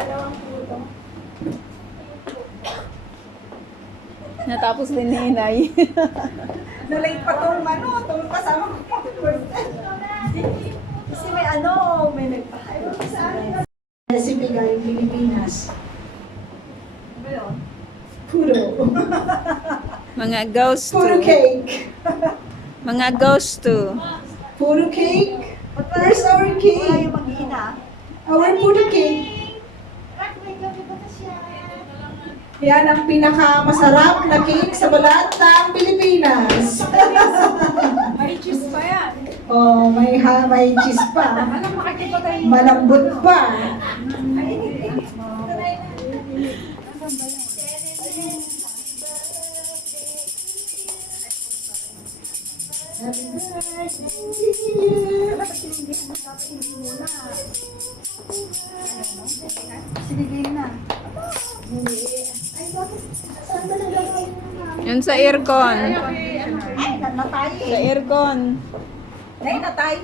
dalawang puto. Natapos din ni Inay. Nalate pa tong ano, tong kasama ko birthday. Kasi may ano, may nagpahayo sa akin. Recipe galing Pilipinas. Ano? Puro. Mga ghost Puro to. cake. Mga ghost to. Puro cake. Where's our cake? Our puro cake. Yan ang pinakamasarap na cake sa balat ng Pilipinas. May cheese pa yan. oh, may ha, may cheese pa. Alam, makikita tayo. Malambot pa. Happy birthday to you. Sinigay na. Ay, bakit? Saan ba nagagawin na? Yun sa aircon. Ay, natay. Sa aircon. Nay, natay.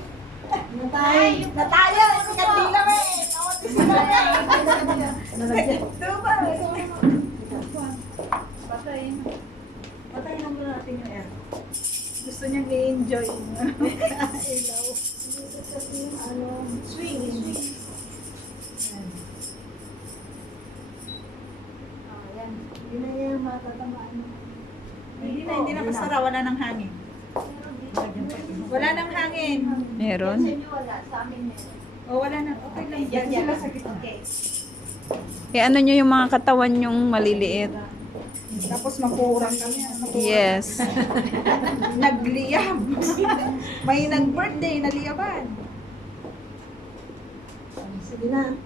Natay. Natay. Kandila mo eh. Diba? Patay. Patay lang natin yung air. Gusto niyang i-enjoy. Ilaw. Hindi na, hindi na kasara. Wala nang hangin. Wala nang hangin. Meron. O, wala na. Okay lang. Yan, sila sa gitna. E ano nyo yung mga katawan yung maliliit? Tapos makurang kami. Makurang. Yes. Nagliyab. May nag-birthday na liyaban. Sige na.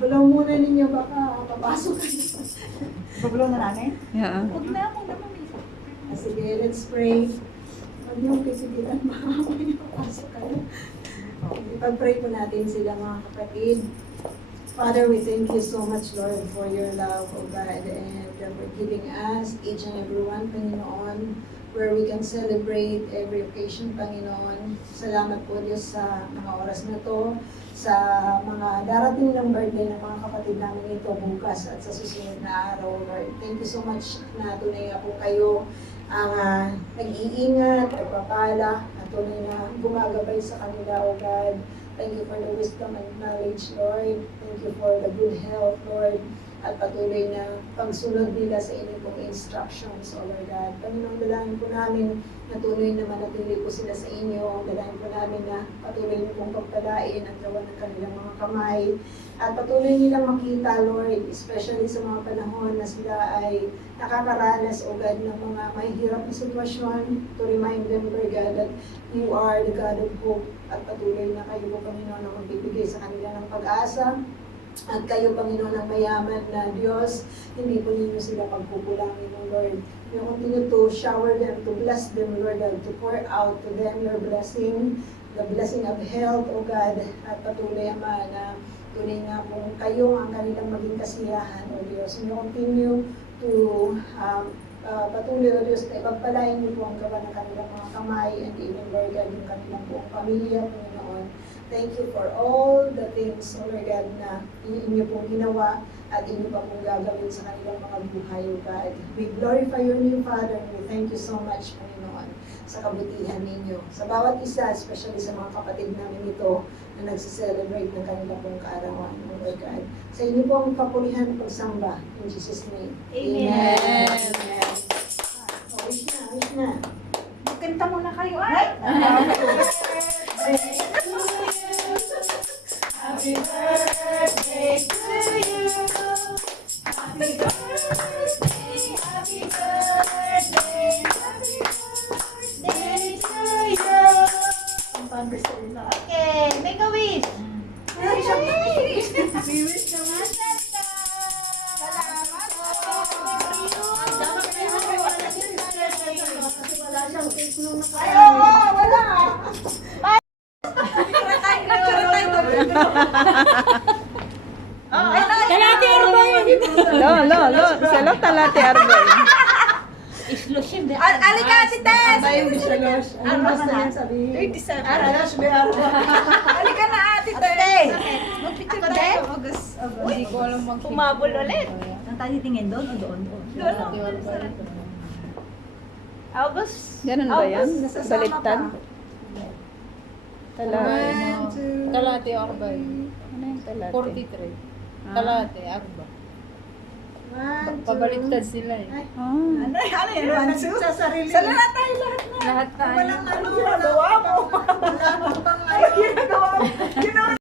Bulaw muna ninyo baka papasok kayo. Babulaw na namin? Yeah. Huwag na, huwag na mami. Ah, Sige, let's pray. Huwag niyong pisigilan baka may papasok kayo. Ipag-pray po natin sila mga kapatid. Father, we thank you so much, Lord, for your love, O God, and for giving us, each and every one, Panginoon, where we can celebrate every occasion, Panginoon. Salamat po, Diyos, sa mga oras na to, sa mga darating ng birthday ng mga kapatid namin ito bukas at sa susunod na araw, Lord. Thank you so much na tunay nga po kayo ang ah, nag-iingat, nagpapala, at tunay na gumagabay sa kanila, O God. Thank you for the wisdom and knowledge, Lord. Thank you for the good health, Lord. At patuloy na pagsunod nila sa inyong pong instructions, O Lord God. Panginoon, dalangin po namin na tuloy na manatili po sila sa inyo. Dalangin po namin na patuloy niyo pong pagpalain ang gawa ng kanilang mga kamay. At patuloy nilang makita, Lord, especially sa mga panahon na sila ay nakakaranas, O God, ng mga mahihirap na sitwasyon to remind them, Lord God, that you are the God of hope at patuloy na kayo po, Panginoon, na magbibigay sa kanila ng pag-asa. At kayo, Panginoon, ang mayaman na Diyos, hindi po ninyo sila pagpupulangin, O Lord. You continue to shower them, to bless them, Lord, and to pour out to them your blessing, the blessing of health, O God, at patuloy, Ama, na tunay nga po kayo ang kanilang maging kasiyahan, O Diyos. You continue to um, uh, patuloy, O Diyos, na ipagpalain niyo po ang gawa ng kanilang mga kamay and even, Lord God, yung kanilang buong pamilya, Panginoon. Thank you for all the things, O Lord God, na inyo pong ginawa at inyo pa pong gagawin sa kanilang mga buhay, O God. We glorify your name, Father, and we thank you so much, Panginoon, sa kabutihan ninyo. Sa bawat isa, especially sa mga kapatid namin ito, na nagsiselebrate ng kanilang pong kaarawan, O Lord God. Sa inyo po ang kapulihan pagsamba. In Jesus' name. Amen. Amen. Oh, wish na, wish na. Magkanta muna kayo ay. Happy wish naman. Salamat Ay, oo, wala. Kalati ba yun? Lo, lo, lo. Salo talate arbay. Exclusive. Al alika, si Tess! Abay, bisalos. Ano basta yan sabihin? 37. Aralas, may araw. Halika na, ate Tess! Magpicture tayo. August. Hindi ko alam mag Umabol ulit. Saan tayo titingin? Doon o doon? Doon. Doon ako. August. Ganun ba yan? Nasasama Baliktad? Talate. Kalate ako ba? Ano yung talate? 43. Ah. Kalate ako ba? Pabaliktad sila eh. Ay, Ah. ano, ano yun? Sa sarili. Sa lahat tayo, lahat na. Lahat tayo. Walang ano, ginagawa mo. Wala mo pang ano. ginagawa mo.